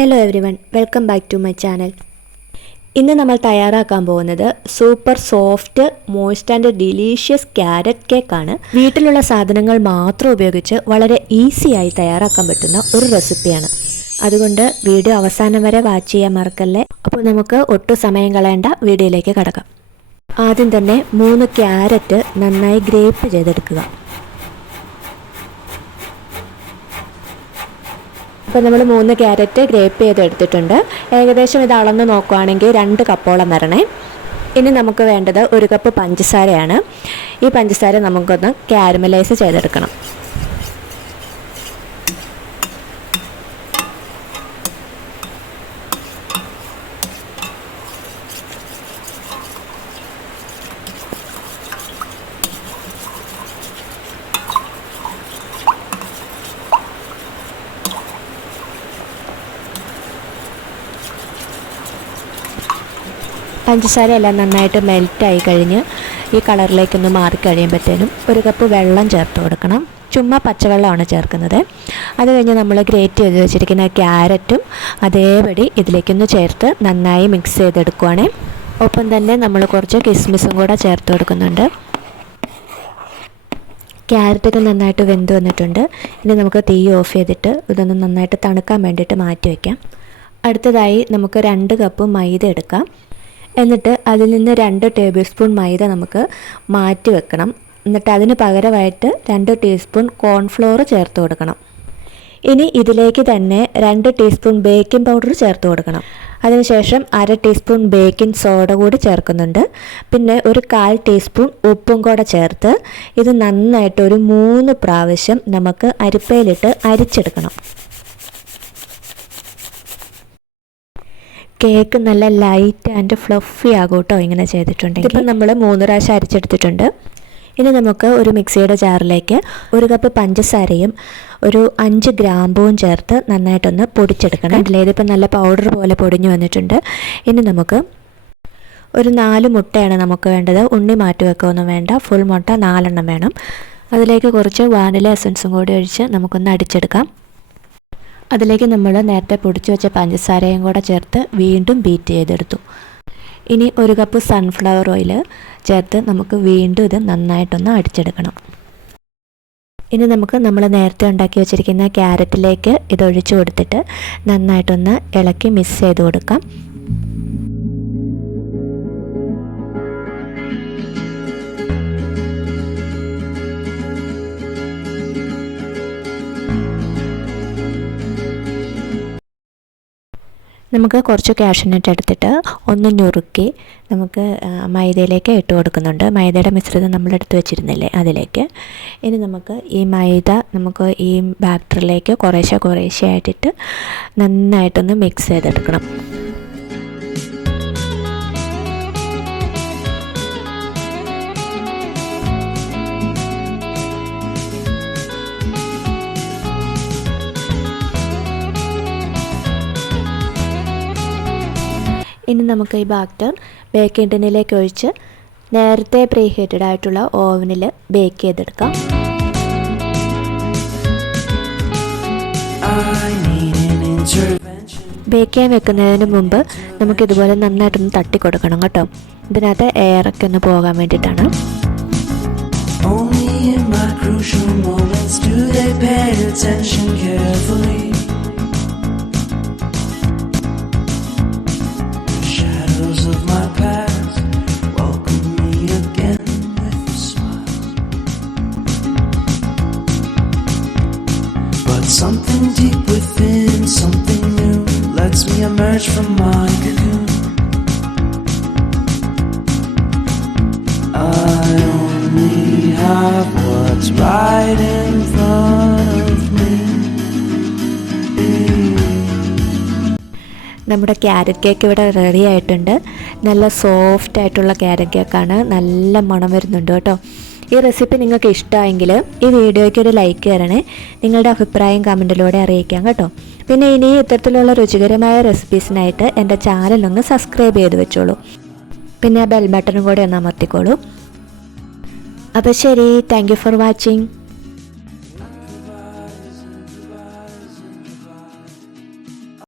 Hello everyone, welcome back to my channel. ഇന്ന് നമ്മൾ തയ്യാറാക്കാൻ പോകുന്നത് super soft moist and delicious carrot കേക്കാണ്. വീട്ടിലുള്ള സാധനങ്ങൾ മാത്രം ഉപയോഗിച്ച് വളരെ ഈസിയായി തയ്യാറാക്കാൻ പറ്റുന്ന ഒരു റെസിപ്പിയാണ്. അതുകൊണ്ട് വീഡിയോ അവസാനം വരെ വാച്ച് ചെയ്യാൻ മറക്കല്ലേ. അപ്പോൾ നമുക്ക് ഒട്ടും സമയം കളയേണ്ട വീഡിയോയിലേക്ക് കടക്കാം. ആദ്യം തന്നെ 3 ക്യാരറ്റ് നന്നായി ഗ്രേപ്പ് ചെയ്തെടുക്കുക. അപ്പോൾ നമ്മൾ 3 ക്യാരറ്റ് ഗ്രേപ്പ് ചെയ്തെടുത്തിട്ടുണ്ട്. ഏകദേശം ഇത് അളന്ന് നോക്കുകയാണെങ്കിൽ 2 കപ്പോളം വരണേ. ഇനി നമുക്ക് വേണ്ടത് 1 കപ്പ് പഞ്ചസാരയാണ്. ഈ പഞ്ചസാര നമുക്കൊന്ന് കാരമലൈസ് ചെയ്തെടുക്കണം. പഞ്ചസാര എല്ലാം നന്നായിട്ട് മെൽറ്റായി കഴിഞ്ഞ് ഈ കളറിലേക്കൊന്ന് മാറിക്കഴിയുമ്പോഴത്തേനും 1 കപ്പ് വെള്ളം ചേർത്ത് കൊടുക്കണം. ചുമ്മാ പച്ചവെള്ളമാണ് ചേർക്കുന്നത്. അത് കഴിഞ്ഞ് നമ്മൾ ഗ്രേറ്റ് ചെയ്ത് വെച്ചിരിക്കുന്ന ക്യാരറ്റും അതേപടി ഇതിലേക്കൊന്ന് ചേർത്ത് നന്നായി മിക്സ് ചെയ്തെടുക്കുവാണ്. ഒപ്പം തന്നെ നമ്മൾ കുറച്ച് കിസ്മിസും കൂടെ ചേർത്ത് കൊടുക്കുന്നുണ്ട്. ക്യാരറ്റൊക്കെ നന്നായിട്ട് വെന്ത് വന്നിട്ടുണ്ട്. ഇനി നമുക്ക് തീ ഓഫ് ചെയ്തിട്ട് ഇതൊന്ന് നന്നായിട്ട് തണുക്കാൻ വേണ്ടിയിട്ട് മാറ്റി വയ്ക്കാം. അടുത്തതായി നമുക്ക് 2 കപ്പ് മൈദ എടുക്കാം. എന്നിട്ട് അതിൽ നിന്ന് 2 ടേബിൾ സ്പൂൺ മൈദ നമുക്ക് മാറ്റി വെക്കണം. എന്നിട്ട് അതിന് പകരമായിട്ട് 2 ടീസ്പൂൺ കോൺഫ്ലോർ ചേർത്ത് കൊടുക്കണം. ഇനി ഇതിലേക്ക് തന്നെ 2 ടീസ്പൂൺ ബേക്കിംഗ് പൗഡർ ചേർത്ത് കൊടുക്കണം. അതിനുശേഷം 1/2 ടീസ്പൂൺ ബേക്കിംഗ് സോഡ കൂടി ചേർക്കുന്നുണ്ട്. പിന്നെ ഒരു 1/4 ടീസ്പൂൺ ഉപ്പും കൂടെ ചേർത്ത് ഇത് നന്നായിട്ട് ഒരു 3 പ്രാവശ്യം നമുക്ക് അരിപ്പയിലിട്ട് അരിച്ചെടുക്കണം. കേക്ക് നല്ല ലൈറ്റ് ആൻഡ് ഫ്ലഫി ആകും കേട്ടോ ഇങ്ങനെ ചെയ്തിട്ടുണ്ടെങ്കിൽ. ഇപ്പം നമ്മൾ 3 പ്രാവശ്യം അരിച്ചെടുത്തിട്ടുണ്ട്. ഇനി നമുക്ക് ഒരു മിക്സിയുടെ ജാറിലേക്ക് 1 കപ്പ് പഞ്ചസാരയും ഒരു 5 ഗ്രാമ്പൂവും ചേർത്ത് നന്നായിട്ടൊന്ന് പൊടിച്ചെടുക്കണം. അതിൽ ഇതിപ്പോൾ നല്ല പൗഡർ പോലെ പൊടിഞ്ഞു വന്നിട്ടുണ്ട്. ഇനി നമുക്ക് ഒരു 4 മുട്ടയാണ് നമുക്ക് വേണ്ടത്. ഉണ്ണി മാറ്റി വെക്കുകയൊന്നും വേണ്ട, ഫുൾ മുട്ട 4 എണ്ണം വേണം. അതിലേക്ക് കുറച്ച് വാനില എസൻസും കൂടി ഒഴിച്ച് നമുക്കൊന്ന് അടിച്ചെടുക്കാം. അതിലേക്ക് നമ്മൾ നേരത്തെ പൊടിച്ചു വെച്ച പഞ്ചസാരയും കൂടെ ചേർത്ത് വീണ്ടും ബീറ്റ് ചെയ്തെടുത്തു. ഇനി 1 കപ്പ് സൺഫ്ലവർ ഓയിൽ ചേർത്ത് നമുക്ക് വീണ്ടും ഇത് നന്നായിട്ടൊന്ന് അടിച്ചെടുക്കണം. ഇനി നമുക്ക് നമ്മൾ നേരത്തെ ഉണ്ടാക്കി വെച്ചിരിക്കുന്ന ക്യാരറ്റിലേക്ക് ഇത് ഒഴിച്ചു കൊടുത്തിട്ട് നന്നായിട്ടൊന്ന് ഇളക്കി മിക്സ് ചെയ്ത് കൊടുക്കാം. നമുക്ക് കുറച്ച് കാഷ്യൂനട്ട് എടുത്തിട്ട് ഒന്ന് ഞുറുക്കി നമുക്ക് മൈദയിലേക്ക് ഇട്ട് കൊടുക്കുന്നുണ്ട്. മൈദയുടെ മിശ്രിതം നമ്മൾ എടുത്ത് വെച്ചിരുന്നില്ലേ അതിലേക്ക്. ഇനി നമുക്ക് ഈ മൈദ നമുക്ക് ഈ ബാറ്ററിലേക്ക് കുറേശ്ശെ ആയിട്ടിട്ട് നന്നായിട്ടൊന്ന് മിക്സ് ചെയ്തെടുക്കണം. ഇനി നമുക്ക് ഈ ബാറ്റർ ബേക്കിംഗ് ടിന്നിലേക്ക് ഒഴിച്ച് നേരത്തെ പ്രീ ഹീറ്റഡ് ആയിട്ടുള്ള ഓവനിൽ ബേക്ക് ചെയ്തെടുക്കാം. ബേക്ക് ചെയ്യാൻ വെക്കുന്നതിന് മുമ്പ് നമുക്കിതുപോലെ നന്നായിട്ടൊന്ന് തട്ടി കൊടുക്കണം കേട്ടോ. ഇതിനകത്ത് എയറൊക്കെ ഒന്ന് പോകാൻ വേണ്ടിയിട്ടാണ്. Something deep within, something new lets me emerge from my cocoon. I only have what's right in front of me. നമ്മുടെ ക്യാരറ്റ് കേക്ക് ഇവിടെ റെഡി ആയിട്ടുണ്ട്. നല്ല സോഫ്റ്റ് ആയിട്ടുള്ള ക്യാരറ്റ് കേക്കാണ്. നല്ല മണം വരുന്നുണ്ട് കേട്ടോ. ഈ റെസിപ്പി നിങ്ങൾക്ക് ഇഷ്ടമായെങ്കിൽ ഈ വീഡിയോയ്ക്ക് ഒരു ലൈക്ക് തരണേ. നിങ്ങളുടെ അഭിപ്രായം കമൻറ്റിലൂടെ അറിയിക്കാം കേട്ടോ. പിന്നെ ഇനി ഇത്തരത്തിലുള്ള രുചികരമായ റെസിപ്പീസിനായിട്ട് എൻ്റെ ചാനലൊന്ന് സബ്സ്ക്രൈബ് ചെയ്ത് വെച്ചോളൂ. പിന്നെ ബെൽ ബട്ടണും കൂടെ ഒന്ന് അമർത്തിക്കോളൂ. അപ്പോൾ ശരി, താങ്ക് യു ഫോർ വാച്ചിങ്.